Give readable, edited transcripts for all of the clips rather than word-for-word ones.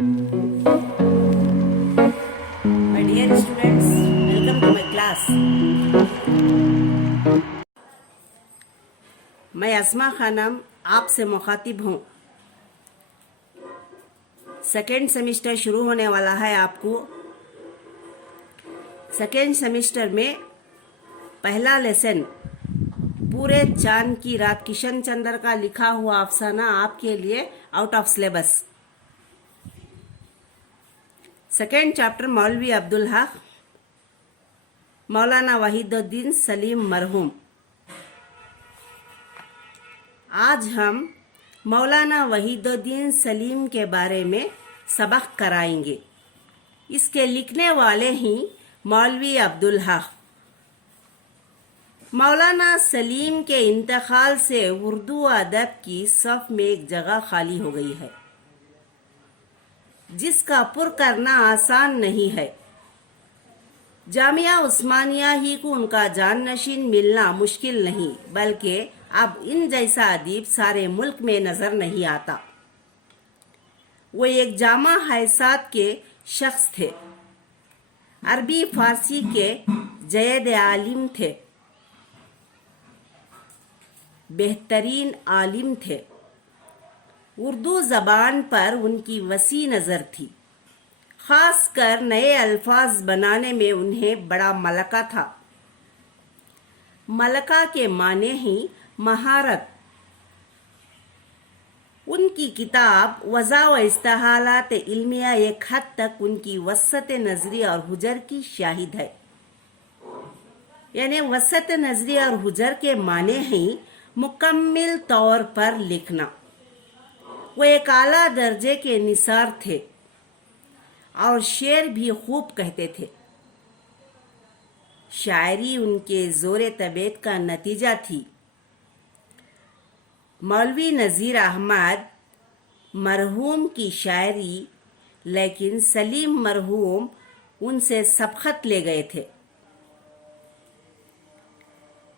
My dear students, welcome to my class. मैं अस्मा खानम आपसे मुखातिब हूँ। सेकेंड सेमेस्टर शुरू होने वाला है आपको। सेकेंड सेमेस्टर में पहला लेसन पूरे चांद की रात किशन चंद्र का लिखा हुआ अफसाना आपके लिए out of syllabus. Second chapter मौलवी अब्दुल हक, मौलाना वहीदुद्दीन सलीम मरहूम। आज हम मौलाना वहीदुद्दीन सलीम के बारे में सबक कराएंगे। इसके लिखने वाले ही मौलवी अब्दुल हक। मौलाना सलीम के इंतकाल से उर्दू अदब की सफ में एक जगह खाली हो गई है, जिसका पुर करना आसान नहीं है। जामिया उस्मानिया ही को उनका जाननशीन मिलना मुश्किल नहीं, बल्कि अब इन जैसा अदीब सारे मुल्क में नजर नहीं आता। वो एक जामा हैसात के शख्स थे। अरबी फारसी के जयद आलिम थे, बेहतरीन आलिम थे। उर्दू जबान पर उनकी वसी नज़र थी। खास कर नए अल्फाज बनाने में उन्हें बड़ा मलका था। मलका के माने ही महारत। उनकी किताब वज़ा व इस्तिहालात इल्मिया एक हद तक उनकी वसत नजरी और हुजर की शाहिद है। यानी वसत नजरी और हुजर के माने ही मुकम्मिल तौर पर लिखना। वो एक आला दर्जे के निसार थे और शेर भी खूब कहते थे। शायरी उनके जोर तबीयत का नतीजा थी। मौलवी नज़ीर अहमद मरहूम की शायरी, लेकिन सलीम मरहूम उनसे सबकत ले गए थे।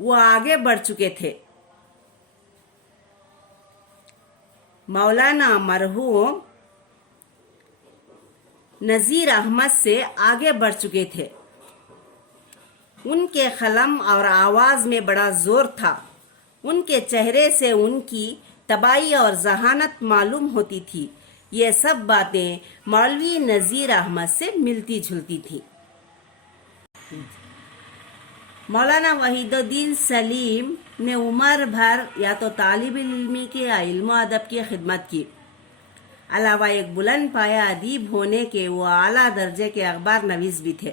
वो आगे बढ़ चुके थे। मौलाना मरहूम नज़ीर अहमद से आगे बढ़ चुके थे। उनके कलम और आवाज में बड़ा जोर था। उनके चेहरे से उनकी तबाही और जहानत मालूम होती थी। ये सब बातें मौलवी नज़ीर अहमद से मिलती जुलती थी। मौलाना वहीदुद्दीन सलीम ने उम्र भर या तो तालिब इल्मी के या इल्म अदब की खिदमत की। अलावा एक बुलंद पाया अदीब होने के वो आला दर्जे के अखबार नवीस भी थे।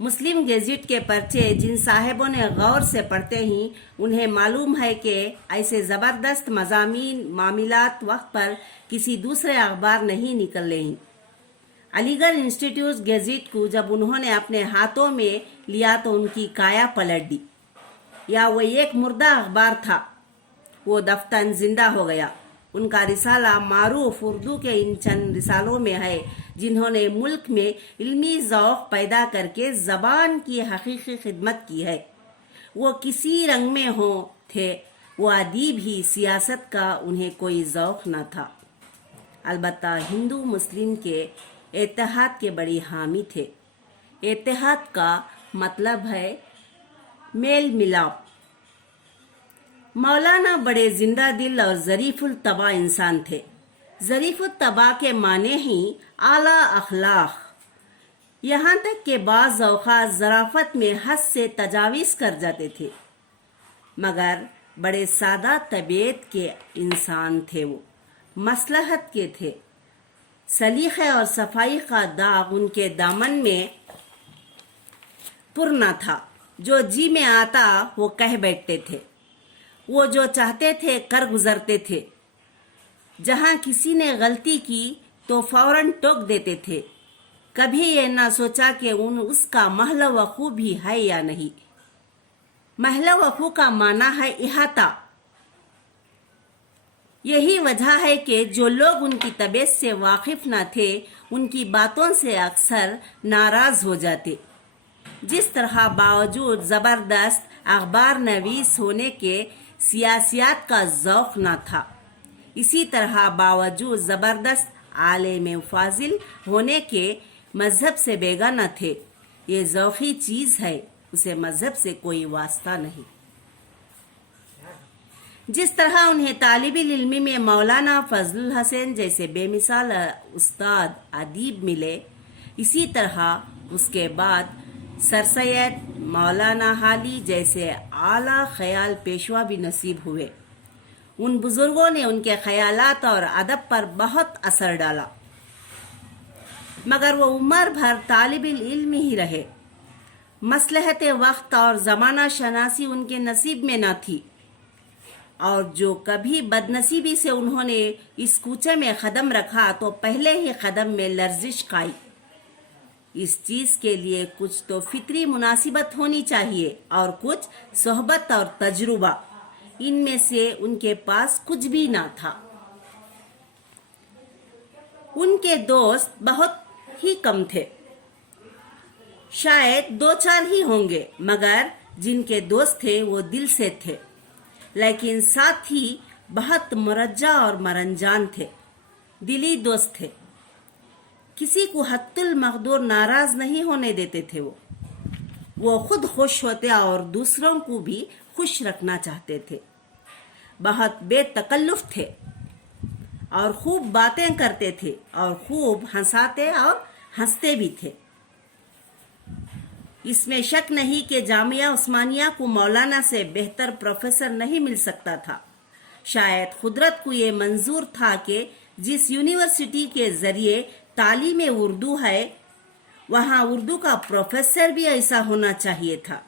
मुस्लिम गेजेट के पर्चे जिन साहिबों ने गौर से पढ़ते ही उन्हें मालूम है कि ऐसे ज़बरदस्त मज़ामीन मामलात वक्त पर किसी दूसरे अखबार नहीं निकल रही। अलीगढ़ इंस्टीट्यूट गेजेट को जब उन्होंने अपने हाथों में लिया तो उनकी काया पलट दी। या वो एक मुर्दा अखबार था, वो दफ्तन जिंदा हो गया। उनका रिसाला मारूफ उर्दू के इन चंद रिसालों में है जिन्होंने मुल्क में इल्मी ज़ौक़ पैदा करके ज़बान की हकीकी खिदमत की है। वो किसी रंग में हो थे, वो अदीब ही, सियासत का उन्हें कोई ज़ौक़ न था। अलबत्ता हिंदू मुस्लिम के इत्तेहाद के बड़ी हामी थे। इत्तेहाद का मतलब है मेल मिलाप। मौलाना बड़े जिंदा दिल और ज़रीफ़ुल तबा इंसान थे। ज़रीफ़ुल तबा के माने ही आला अखलाक। यहाँ तक के बाज़ औक़ात ज़राफ़त में हद से तजावीज़ कर जाते थे, मगर बड़े सादा तबीयत के इंसान थे। वो मसलहत के थे। सलीक़े और सफाई का दाग उनके दामन में पुरना था। जो जी में आता वो कह बैठते थे। वो जो चाहते थे कर गुजरते थे। जहां किसी ने गलती की तो फौरन टोक देते थे। कभी ये ना सोचा कि उसका महल वक़ू भी है या नहीं। महल वक़ू का माना है इहाता। यही वजह है कि जो लोग उनकी तबीयत से वाकिफ न थे, उनकी बातों से अक्सर नाराज हो जाते। जिस तरह बावजूद जबरदस्त अखबार नवीस होने के सियासियात का ज़ौक़ न था, इसी तरह बावजूद जबरदस्त आलिम फाजिल होने के मजहब से बेगाना थे। ये ज़ौक़ी चीज़ है, उसे मजहब से कोई वास्ता नहीं। जिस तरह उन्हें तालिबुल इल्मी में मौलाना फजलुल हसन जैसे बेमिसाल उस्ताद अदीब मिले, इसी तरह उसके बाद सर सैयद मौलाना हाली जैसे आला ख्याल पेशवा भी नसीब हुए। उन बुजुर्गों ने उनके ख्यालात और अदब पर बहुत असर डाला, मगर वो उम्र भर तालिबुल इल्म ही रहे। मसलहत वक्त और ज़माना शनासी उनके नसीब में न थी, और जो कभी बदनसीबी से उन्होंने इस कूचे में कदम रखा तो पहले ही कदम में लर्जिश खाई। इस चीज़ के लिए कुछ तो फितरी मुनासिबत होनी चाहिए और कुछ सोहबत और तजुर्बा। इनमें से उनके पास कुछ भी ना था। उनके दोस्त बहुत ही कम थे, शायद 2-4 ही होंगे, मगर जिनके दोस्त थे वो दिल से थे, लेकिन साथ ही बहुत मुरज्जा और मरंजान थे। दिली दोस्त थे, किसी को हत्तुल मकदूर नाराज नहीं होने देते थे। वो खुद खुश होते और दूसरों को भी खुश रखना चाहते थे। बहुत बेतकल्लुफ थे और खूब बातें करते थे और खूब हंसाते और हंसते भी थे। इसमें शक नहीं कि जामिया उस्मानिया को मौलाना से बेहतर प्रोफेसर नहीं मिल सकता था। शायद कुदरत को ये मंजूर था कि जिस यूनिवर्सिटी के जरिए तालीम उर्दू है, वहाँ उर्दू का प्रोफेसर भी ऐसा होना चाहिए था,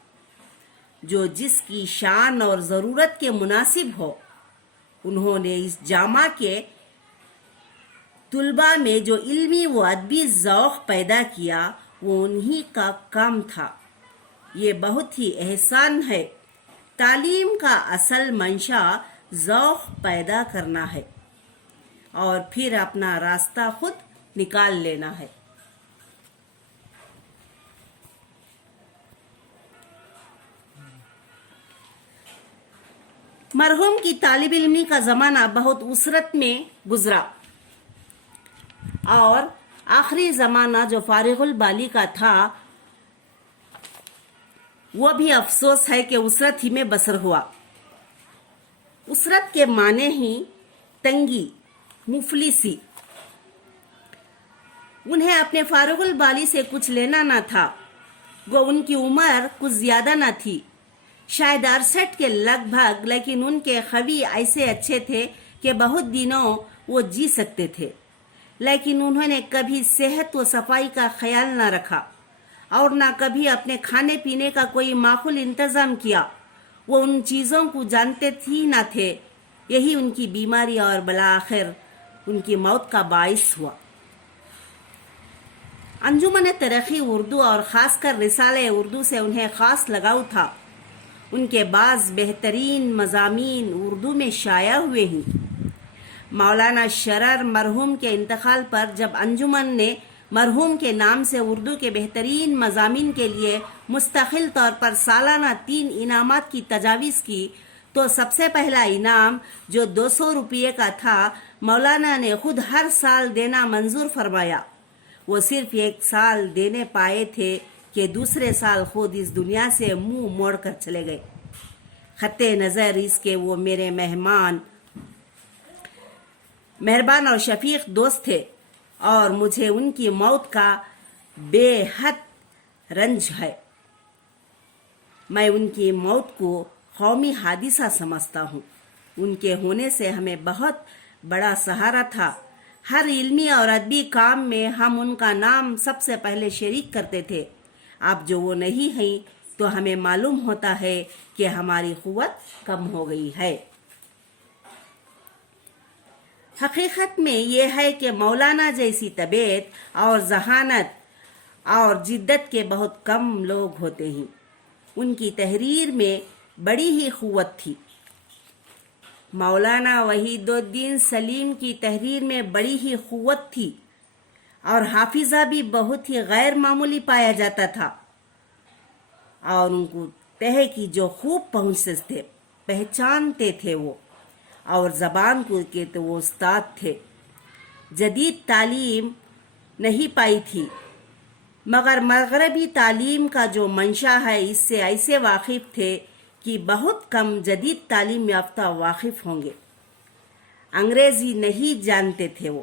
जो जिसकी शान और ज़रूरत के मुनासिब हो। उन्होंने इस जामा के तुलबा में जो इल्मी व अदबी ज़ौक़ पैदा किया, वो उन्हीं का काम था। ये बहुत ही एहसान है। तालीम का असल मंशा ज़ौक़ पैदा करना है और फिर अपना रास्ता खुद निकाल लेना है। मरहूम की तालिब इल्मी का ज़माना बहुत उसरत में गुजरा, और आखिरी ज़माना जो फारिगुल बाली का था, वो भी अफसोस है कि उसरत ही में बसर हुआ। उसरत के माने ही तंगी, मुफलिसी। उन्हें अपने फारिगुल बाली से कुछ लेना न था। वो उनकी उम्र कुछ ज्यादा न थी, शायद 68 के लगभग, लेकिन उनके ख़वी ऐसे अच्छे थे कि बहुत दिनों वो जी सकते थे। लेकिन उन्होंने कभी सेहत व सफाई का ख्याल न रखा और न कभी अपने खाने पीने का कोई माकूल इंतज़ाम किया। वो उन चीज़ों को जानते ही न थे। यही उनकी बीमारी और बलाखिर उनकी मौत का बाइस हुआ। अंजुमन तरक्की उर्दू और ख़ासकर रिसाले उर्दू से उन्हें ख़ास लगाव था। उनके बाज़ बेहतरीन मज़ामीन उर्दू में शाया हुए हैं। मौलाना शरर मरहूम के इंतकाल पर जब अंजुमन ने मरहूम के नाम से उर्दू के बेहतरीन मज़ामीन के लिए मुस्तकिल तौर पर सालाना 3 इनामात की तजावीज़ की, तो सबसे पहला इनाम जो 200 रुपये का था, मौलाना ने खुद हर साल देना मंजूर फरमाया। वो सिर्फ 1 साल देने पाए थे कि दूसरे साल खुद इस दुनिया से मुंह मोड़ कर चले गए। खत्ते नज़र इसके वो मेरे मेहरबान और शफीक दोस्त थे और मुझे उनकी मौत का बेहद रंज है। मैं उनकी मौत को कौमी हादिसा समझता हूँ। उनके होने से हमें बहुत बड़ा सहारा था। हर इल्मी और अदबी काम में हम उनका नाम सबसे पहले शरीक करते थे। अब जो वो नहीं हैं, तो हमें मालूम होता है कि हमारी क़ुव्वत कम हो गई है। हकीकत में ये है कि मौलाना जैसी तबीयत और जहानत और जिद्दत के बहुत कम लोग होते हैं। उनकी तहरीर में बड़ी ही क़ुव्वत थी। मौलाना वहीदुद्दीन सलीम की तहरीर में बड़ी ही क़ुव्वत थी और हाफिज़ा भी बहुत ही गैर मामूली पाया जाता था। और उनको तह की जो खूब पहुँचते थे, पहचानते थे वो, और ज़बान को के तो वो उस्ताद थे। جدید تعلیم نہیں پائی تھی، مگر مغربی تعلیم کا جو منشا ہے اس سے ایسے واقف تھے کہ بہت کم جدید تعلیم یافتہ واقف ہوں گے۔ انگریزی نہیں جانتے تھے وہ،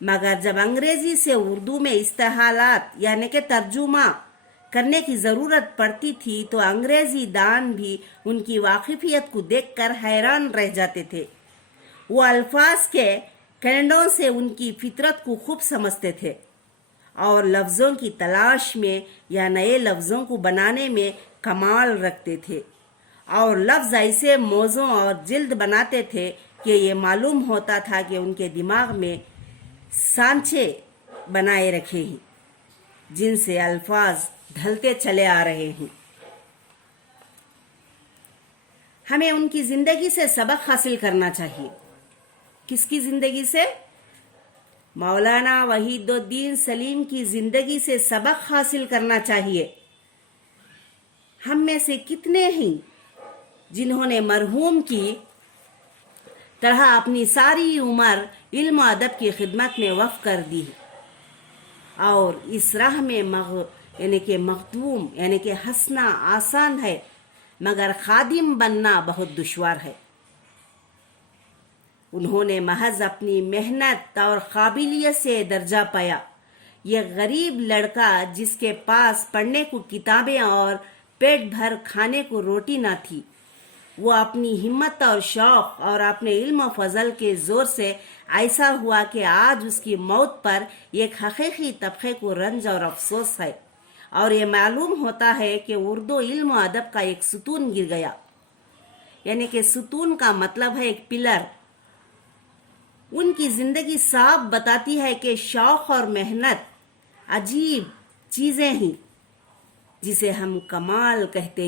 مگر جب انگریزی سے اردو میں اصطلاحات یعنی کہ ترجمہ کرنے کی ضرورت پڑتی تھی تو انگریزی دان بھی ان کی واقفیت کو دیکھ کر حیران رہ جاتے تھے۔ وہ الفاظ کے کنڈوں سے ان کی فطرت کو خوب سمجھتے تھے اور لفظوں کی تلاش میں یا نئے لفظوں کو بنانے میں کمال رکھتے تھے، اور لفظ ایسے موزوں اور جلد بناتے تھے کہ یہ معلوم ہوتا تھا کہ ان کے دماغ میں سانچے بنائے رکھے ہیں جن سے الفاظ ڈھلتے چلے آ رہے ہیں۔ ہمیں ان کی زندگی سے سبق حاصل کرنا چاہیے۔ کس کی زندگی سے؟ مولانا وحید الدین سلیم کی زندگی سے سبق حاصل کرنا چاہیے۔ ہم میں سے کتنے ہیں جنہوں نے مرحوم کی طرح اپنی ساری عمر علم و ادب کی خدمت میں وقف کر دی اور اس راہ میں مخدوم یعنی کہ ہنسنا آسان ہے مگر خادم بننا بہت دشوار ہے۔ انہوں نے محض اپنی محنت اور قابلیت سے درجہ پایا۔ یہ غریب لڑکا جس کے پاس پڑھنے کو کتابیں اور پیٹ بھر کھانے کو روٹی نہ تھی، وہ اپنی ہمت اور شوق اور اپنے علم و فضل کے زور سے ایسا ہوا کہ آج اس کی موت پر ایک حقیقی طبقے کو رنج اور افسوس ہے، اور یہ معلوم ہوتا ہے کہ اردو علم و ادب کا ایک ستون گر گیا۔ یعنی کہ ستون کا مطلب ہے ایک پلر۔ ان کی زندگی صاف بتاتی ہے کہ شوق اور محنت عجیب چیزیں ہیں جسے ہم کمال کہتے ہیں۔